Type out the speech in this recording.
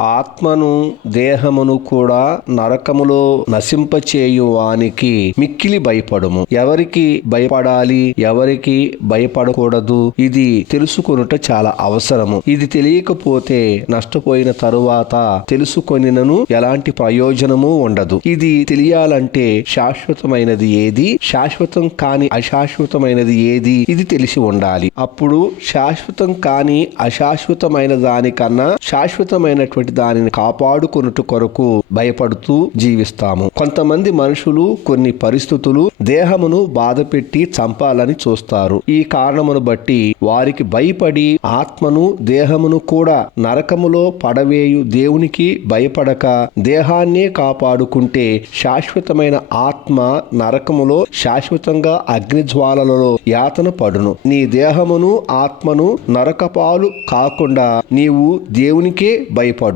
ఆత్మను దేహమును కూడా నరకములో నశింపచేయు వానికి మిక్కిలి భయపడుము. ఎవరికి భయపడాలి, ఎవరికి భయపడకూడదు, ఇది తెలుసుకొనుట చాలా అవసరము. ఇది తెలియకపోతే నష్టపోయిన తరువాత తెలుసుకొనినను ఎలాంటి ప్రయోజనము ఉండదు. ఇది తెలియాలంటే శాశ్వతమైనది ఏది, శాశ్వతం కాని అశాశ్వతమైనది ఏది, ఇది తెలిసి ఉండాలి. అప్పుడు శాశ్వతం కాని అశాశ్వతమైన దానికన్నా శాశ్వతమైనటువంటి దానిని కాపాడుకొనుట కొరకు భయపడుతూ జీవిస్తాము. కొంతమంది మనుషులు కొన్ని పరిస్థితులు దేహమును బాధపెట్టి చంపాలని చూస్తారు. ఈ కారణమును బట్టి వారికి భయపడి ఆత్మను దేహమును కూడా నరకములో పడవేయు దేవునికి భయపడక దేహాన్నే కాపాడుకుంటే శాశ్వతమైన ఆత్మ నరకములో శాశ్వతంగా అగ్నిజ్వాలలలో యాతన పడును. నీ దేహమును ఆత్మను నరకపాలు కాకుండా నీవు దేవునికే భయపడు.